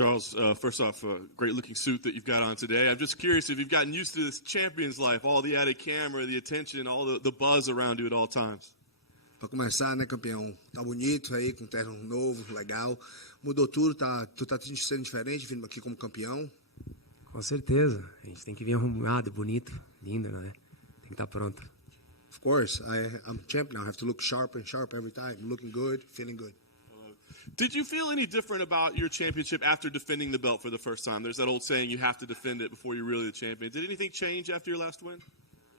Charles, first off, great looking suit that you've got on today. I'm just curious if you've gotten used to this champion's life, all the added camera, the attention, all the buzz around you at all times. Para começar, né, campeão? Tá bonito aí, com terno novo, legal. Mudou tudo, tu tá te sendo diferente vindo aqui como campeão? Com certeza. A gente tem que vir arrumado, bonito, lindo, né? Tem que estar pronto. Of course, I'm champ now. I have to look sharp and sharp every time. Looking good, feeling good. Did you feel any different about your championship after defending the belt for the first time? There's that old saying, you have to defend it before you're really the champion. Did anything change after your last win?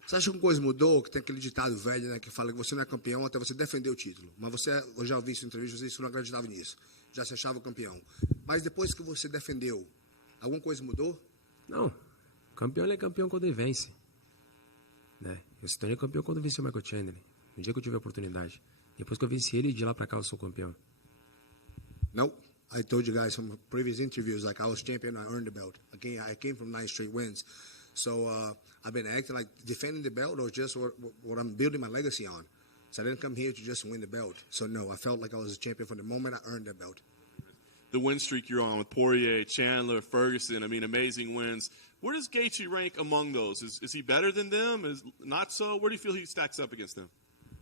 Você acha que alguma coisa mudou? Que tem aquele ditado velho, né, que fala que você não é campeão até você defender o título. Mas eu já ouvi isso em entrevista, você não acreditava nisso. Já se achava campeão. Mas depois que você defendeu, alguma coisa mudou? Não. Campeão ele é campeão quando ele vence. Né? Eu se tornei campeão quando eu venci o Michael Chandler. No dia que eu tive a oportunidade. Depois que eu venci ele, de lá pra cá eu sou campeão. No. I told you guys from previous interviews, like I was champion, I earned the belt. Again, I came from 9 straight wins. So I've been acting like defending the belt or just what I'm building my legacy on. So I didn't come here to just win the belt. So no, I felt like I was a champion from the moment I earned that belt. The win streak you're on with Poirier, Chandler, Ferguson, I mean, amazing wins. Where does Gaethje rank among those? Is he better than them? Is not so? Where do you feel he stacks up against them?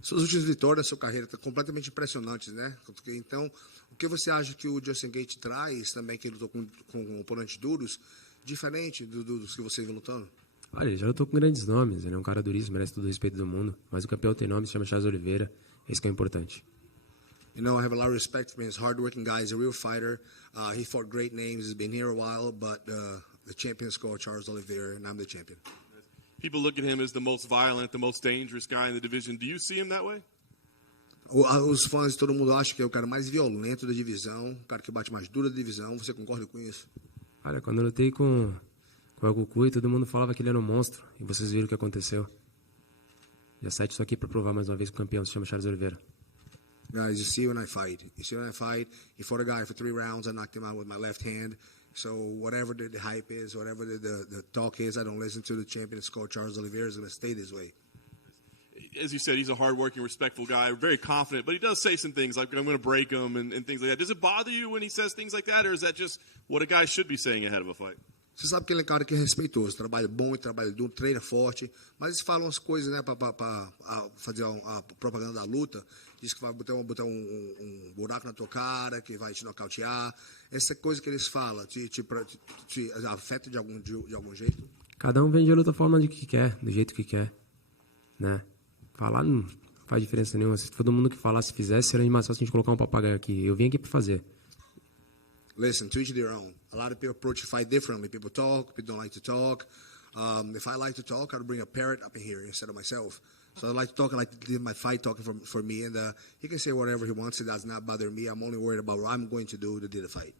Suas últimas vitórias da sua carreira estão completamente impressionantes, né? Então, o que você acha que o Justin Gaethje traz também, que ele lutou com oponentes duros, diferente dos que você vem lutando? Olha, ele já lutou com grandes nomes. Ele é um cara duríssimo, merece todo o respeito do mundo. Mas o campeão tem nome, se chama Charles Oliveira. Esse que é importante. You know, I have a lot of respect for him. He's a hard-working guy. He's a real fighter. He fought great names. He's been here a while, but the champion is called Charles Oliveira, and I'm the champion. People look at him as the most violent, the most dangerous guy in the division. Do you see him that way? Os fãs, todo mundo acha que é o cara mais violento da divisão, o cara que bate mais duro da divisão. Você concorda com isso? Olha, quando eu lutei com o Gukui, todo mundo falava que ele era um monstro. E vocês viram o que aconteceu. Dia 7 estou aqui para provar mais uma vez que o campeão se chama Charles Oliveira. Guys, you see when I fight. He fought a guy for 3 rounds. I knocked him out with my left hand. So whatever the hype is, whatever the talk is, I don't listen to. The champion is called Charles Oliveira. Is going to stay this way. As you said, he's a hardworking, respectful guy, very confident, but he does say some things like, I'm going to break him and things like that. Does it bother you when he says things like that, or is that just what a guy should be saying ahead of a fight? Você sabe que ele é um cara que é respeitoso, trabalha bom e trabalha duro, treina forte, mas eles falam as coisas, né, para fazer a propaganda da luta. Diz que vai botar um buraco na tua cara, que vai te nocautear. Essa coisa que eles falam te afeta de algum jeito? Cada um vende a luta da forma que quer, do jeito que quer, né? Falar não faz diferença nenhuma. Se todo mundo que falasse, fizesse, seria mais fácil a gente colocar um papagaio aqui. Eu vim aqui para fazer. Listen, to each their own. A lot of people approach the fight differently. People talk, people don't like to talk. If I like to talk, I'd bring a parrot up in here instead of myself. So I like to talk, I like to leave my fight talking for me, and he can say whatever he wants. It does not bother me. I'm only worried about what I'm going to do the fight.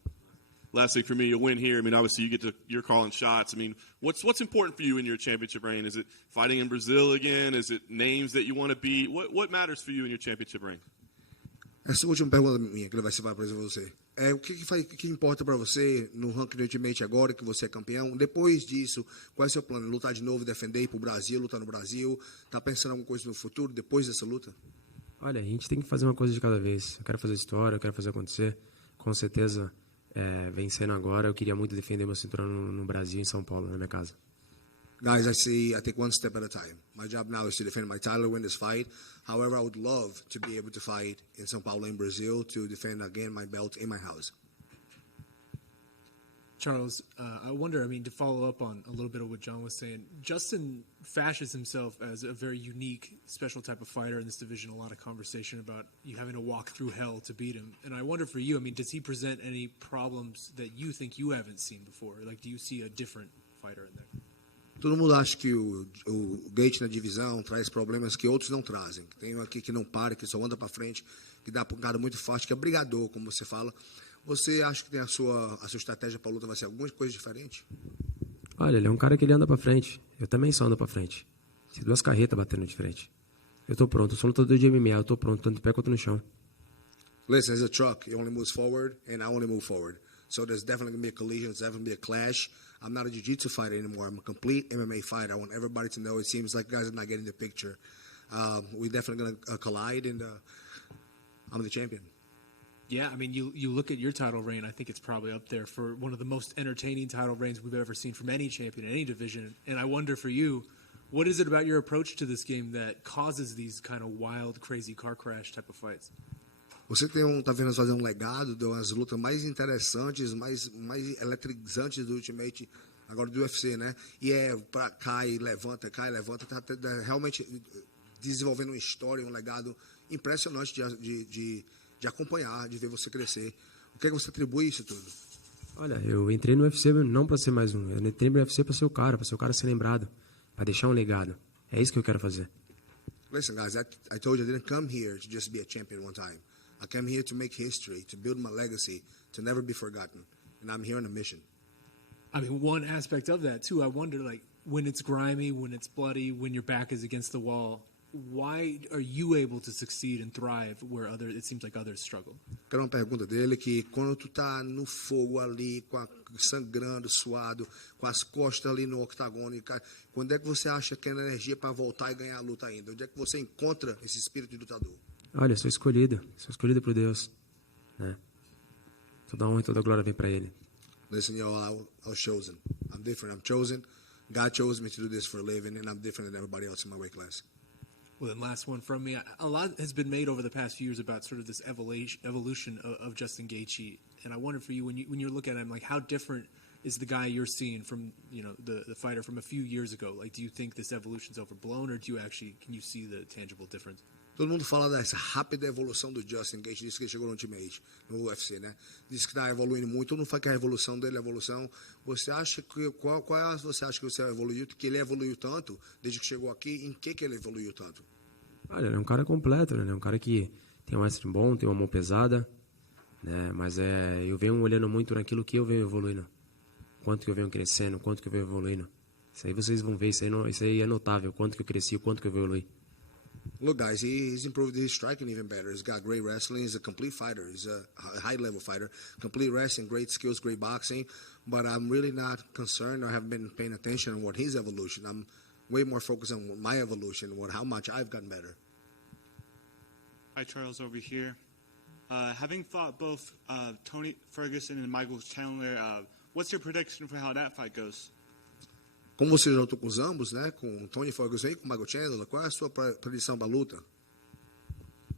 Last thing for me, you win here. I mean, obviously you're calling shots. I mean, what's important for you in your championship reign? Is it fighting in Brazil again? Is it names that you want to beat? What matters for you in your championship reign? Essa última pergunta minha que ele vai fazer para você. O que importa para você no ranking Ultimate agora que você é campeão? Depois disso, qual é o seu plano? Lutar de novo, defender, ir para o Brasil, lutar no Brasil? Tá pensando em alguma coisa no futuro depois dessa luta? Olha, a gente tem que fazer uma coisa de cada vez. Eu quero fazer história, eu quero fazer acontecer. Com certeza, vencendo agora, eu queria muito defender meu cinturão no Brasil, em São Paulo, na minha casa. Guys, I take one step at a time. My job now is to defend my title, win this fight. However, I would love to be able to fight in São Paulo, in Brazil, to defend again my belt in my house. Charles, I wonder, I mean, to follow up on a little bit of what John was saying, Justin fashions himself as a very unique, special type of fighter in this division. A lot of conversation about you having to walk through hell to beat him. And I wonder for you, I mean, does he present any problems that you think you haven't seen before? Like, do you see a different fighter in there? Todo mundo acha que o Gaethje na divisão traz problemas que outros não trazem. Tem um aqui que não para, que só anda para frente, que dá para um cara muito forte, que é brigador, como você fala. Você acha que tem a sua estratégia para a luta vai ser alguma coisa diferente? Olha, ele é um cara que ele anda para frente. Eu também só ando para frente. Tem 2 carretas batendo de frente. Eu tô pronto, eu sou lutador de MMA, eu tô pronto, tanto de pé quanto no chão. Listen, it's a truck. It only moves forward, and I only move forward. So there's definitely going to be a collision. There's definitely going to be a clash. I'm not a jiu-jitsu fighter anymore. I'm a complete MMA fighter. I want everybody to know. It seems like guys are not getting the picture. We're definitely going to collide, and I'm the champion. Yeah, I mean, you look at your title reign, I think it's probably up there for one of the most entertaining title reigns we've ever seen from any champion in any division. And I wonder for you, what is it about your approach to this game that causes these kind of wild, crazy car crash type of fights? Você tá vendo nós fazer legado, deu umas lutas mais interessantes, mais eletrizantes do Ultimate, agora do UFC, né? E cai, levanta, tá realmente desenvolvendo uma história, um legado impressionante de acompanhar, de ver você crescer. O que é que você atribui isso tudo? Olha, eu entrei no UFC não para ser mais um. Eu entrei no UFC para ser o cara ser lembrado, para deixar um legado. É isso que eu quero fazer. Listen, guys, I told you I didn't come here to just be a champion one time. I came here to make history, to build my legacy, to never be forgotten. And I'm here on a mission. I mean, one aspect of that, too, I wonder, like, when it's grimy, when it's bloody, when your back is against the wall, why are you able to succeed and thrive where it seems like others struggle? Quero uma pergunta dele que quando tu tá no fogo ali, sangrando, suado, com as costas ali no octagono, quando é que você acha que é energia para voltar e ganhar a luta ainda? Onde é que você encontra esse espírito de lutador? Olha, sou escolhido por Deus, né? Toda honra e toda glória vem para Ele. Listen, I was chosen. I'm different. I'm chosen. God chose me to do this for a living, and I'm different than everybody else in my weight class. Well, then last one from me. A lot has been made over the past few years about sort of this evolution of Justin Gaethje, and I wonder for you when you look at him, like how different is the guy you're seeing from the fighter from a few years ago? Like, do you think this evolution's overblown, or can you see the tangible difference? Todo mundo fala dessa rápida evolução do Justin Gaethje, disse que ele chegou no Ultimate, no UFC, né? Diz que está evoluindo muito, todo mundo fala que a evolução dele é evolução. Você acha que você acha que você evoluiu, que ele evoluiu tanto desde que chegou aqui? Em que ele evoluiu tanto? Olha, ele é um cara completo, né? Ele é um cara que tem um wrestling bom, tem uma mão pesada, né? Mas eu venho olhando muito naquilo que eu venho evoluindo, quanto que eu venho crescendo, quanto que eu venho evoluindo. Isso aí vocês vão ver, isso aí é notável, quanto que eu cresci, quanto que eu evolui. Look, guys, he's improved his striking even better. He's got great wrestling. He's a complete fighter. He's a high-level fighter. Complete wrestling, great skills, great boxing. But I'm really not concerned or haven't been paying attention on what his evolution. I'm way more focused on my evolution, how much I've gotten better. Hi, Charles over here. Having fought both Tony Ferguson and Michael Chandler, what's your prediction for how that fight goes? Como você já lutou com os ambos, né? Com Tony Ferguson e com Michael Chandler, qual é a sua predição para a luta?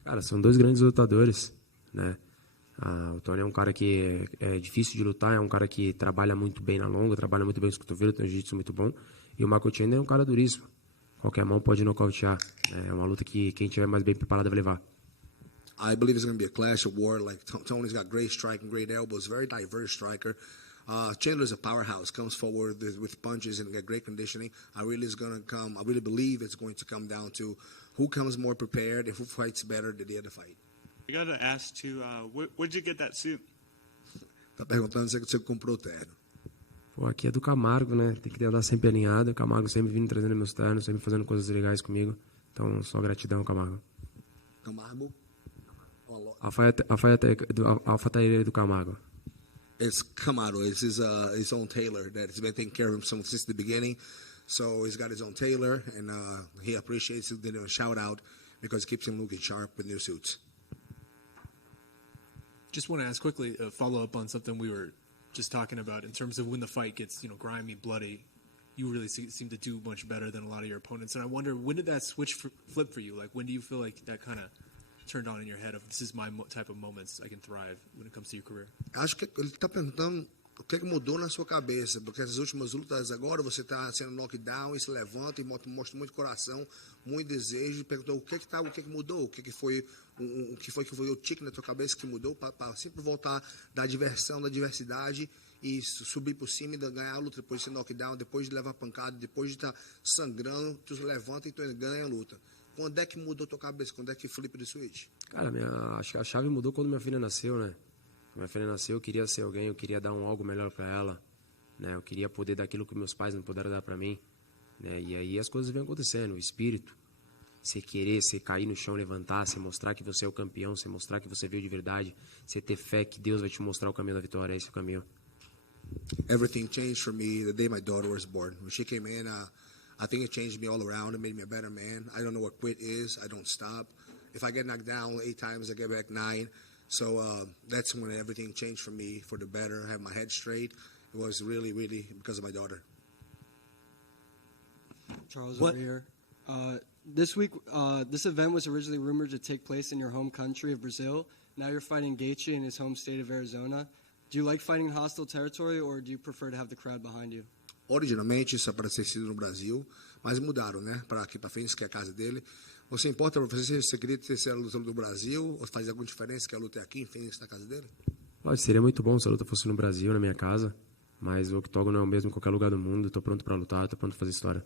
Cara, são dois grandes lutadores, né? O Tony é um cara que é difícil de lutar, é um cara que trabalha muito bem na longa, trabalha muito bem os cotovelos, tem um jiu-jitsu muito bom. E o Michael Chandler é um cara duríssimo. Qualquer mão pode nocautear. É uma luta que quem estiver mais bem preparado vai levar. I believe it's going to be a clash of war. Like Tony's got great striking, great elbows, very diverse striker. Chandler's a powerhouse, comes forward with punches and got great conditioning. I really believe it's going to come down to who comes more prepared and who fights better than the other fight. I got to ask too, where'd you get that suit? Tá perguntando se você comprou o terno. Pô, aqui é do Camargo, né? Tem que andar sempre alinhado. O Camargo sempre vindo trazendo meus ternos, sempre fazendo coisas legais comigo. Então, só gratidão, Camargo. Camargo? Alfataria do Camargo. It's Camaro. It's his own tailor that has been taking care of him since the beginning. So he's got his own tailor, and he appreciates it. Did a shout out because it keeps him looking sharp with new suits. Just want to ask quickly, follow up on something we were just talking about in terms of when the fight gets grimy, bloody. You really seem to do much better than a lot of your opponents, and I wonder when did that switch flip for you? Like when do you feel like that kind of turned on in your head of this is my type of moments I can thrive when it comes to your career? Acho que ele está perguntando o que mudou na sua cabeça, porque essas últimas lutas agora você está sendo knockdown e se levanta e mostra muito coração, muito desejo. Perguntou o que mudou, o que foi o tique na tua cabeça que mudou para sempre voltar da diversão, da diversidade e subir por cima e ganhar a luta depois de ser knockdown, depois de levar pancada, depois de estar sangrando, tu se levanta e tu ganha a luta. Quando é que mudou a tua cabeça? Quando é que flip de switch? Cara, a chave mudou quando minha filha nasceu, né? Quando minha filha nasceu, eu queria ser alguém, eu queria dar algo melhor para ela, né? Eu queria poder dar aquilo que meus pais não puderam dar para mim, né? E aí as coisas vêm acontecendo, o espírito, você querer, você cair no chão, levantar, você mostrar que você é o campeão, você mostrar que você veio de verdade, você ter fé que Deus vai te mostrar o caminho da vitória, esse é o caminho. Everything changed for me the day my daughter was born. When she came in, I think it changed me all around. It made me a better man. I don't know what quit is. I don't stop. If I get knocked down 8 times, I get back 9. So that's when everything changed for me for the better. I have my head straight. It was really, really because of my daughter. Charles What- over here. This week, this event was originally rumored to take place in your home country of Brazil. Now you're fighting Gaethje in his home state of Arizona. Do you like fighting in hostile territory, or do you prefer to have the crowd behind you? Originalmente isso é para ter sido no Brasil, mas mudaram, né? Para aqui para frente, que é a casa dele. Você importa para você queria ter sido a luta do Brasil, ou faz alguma diferença que a luta é aqui em Phoenix, na casa dele? Lógico, seria muito bom se a luta fosse no Brasil, na minha casa, mas o octógono é o mesmo em qualquer lugar do mundo. Estou pronto para lutar, estou pronto para fazer história.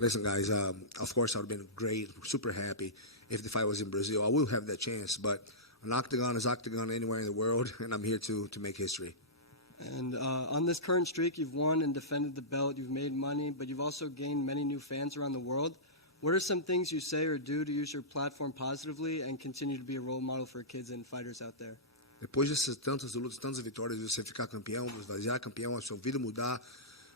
Listen, guys, of course I would have been great, super happy if the fight was in Brazil. I will have that chance, but an octagon is octagon anywhere in the world, and I'm here to make history. And on this current streak, you've won and defended the belt. You've made money, but you've also gained many new fans around the world. What are some things you say or do to use your platform positively and continue to be a role model for kids and fighters out there? Depois dessas tantas lutas, tantas vitórias, você ficar campeão, esvaziar campeão, a sua vida mudar,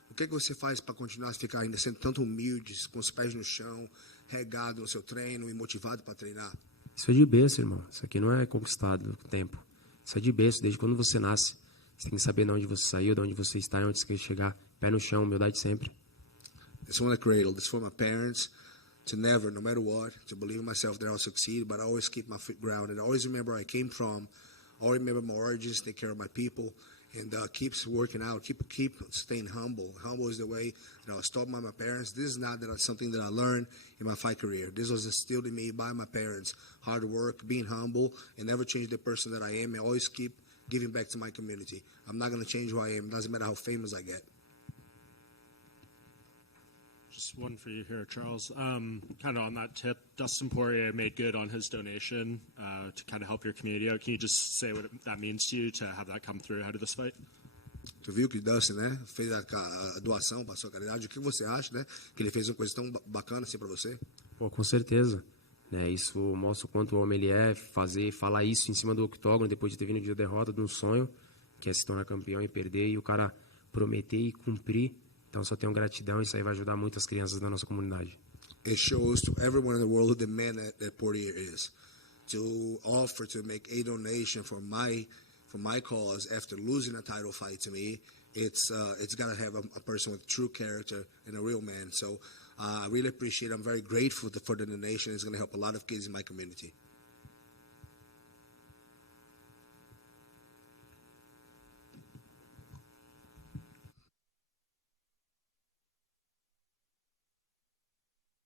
o que você faz para continuar a ficar ainda sendo tanto humilde, com os pés no chão, regado no seu treino e motivado para treinar? Isso é de berço, irmão. Isso aqui não é conquistado com o tempo. Isso é de berço, desde quando você nasce. Você tem que saber de onde você saiu, de onde você está e onde você quer chegar. Pé no chão, humildade sempre. This from the cradle. This for my parents to never, no matter what, to believe in myself that I'll succeed, but I always keep my feet grounded. I always remember where I came from. I always remember my origins, take care of my people, and keeps working out. Keep staying humble. Humble is the way that I was taught by my parents. This is not something that I learned in my fight career. This was instilled in me by my parents. Hard work, being humble, and never change the person that I am, and always keep giving back to my community. I'm not going to change who I am. It doesn't matter how famous I get. Just one for you here, Charles. Kind of on that tip, Dustin Poirier made good on his donation to kind of help your community out. Can you just say what that means to you to have that come through ahead of this fight? Tu viu que Dustin, né, fez a doação para a sua caridade. O que você acha, né, que ele fez uma coisa tão bacana assim para você? Pô, com certeza. Né, isso mostra o quanto o homem ele é, falar isso em cima do octógono depois de ter vindo de derrota, de um sonho, que é se tornar campeão e perder, e o cara prometer e cumprir. Então só tenho gratidão, isso aí vai ajudar muitas crianças da nossa comunidade. It shows to everyone in the world who the man that Poirier is. To offer to make a donation for my cause after losing a title fight to me, it's got to have a person with true character and a real man. So I really appreciate it. I'm very grateful for the donation. It's going to help a lot of kids in my community.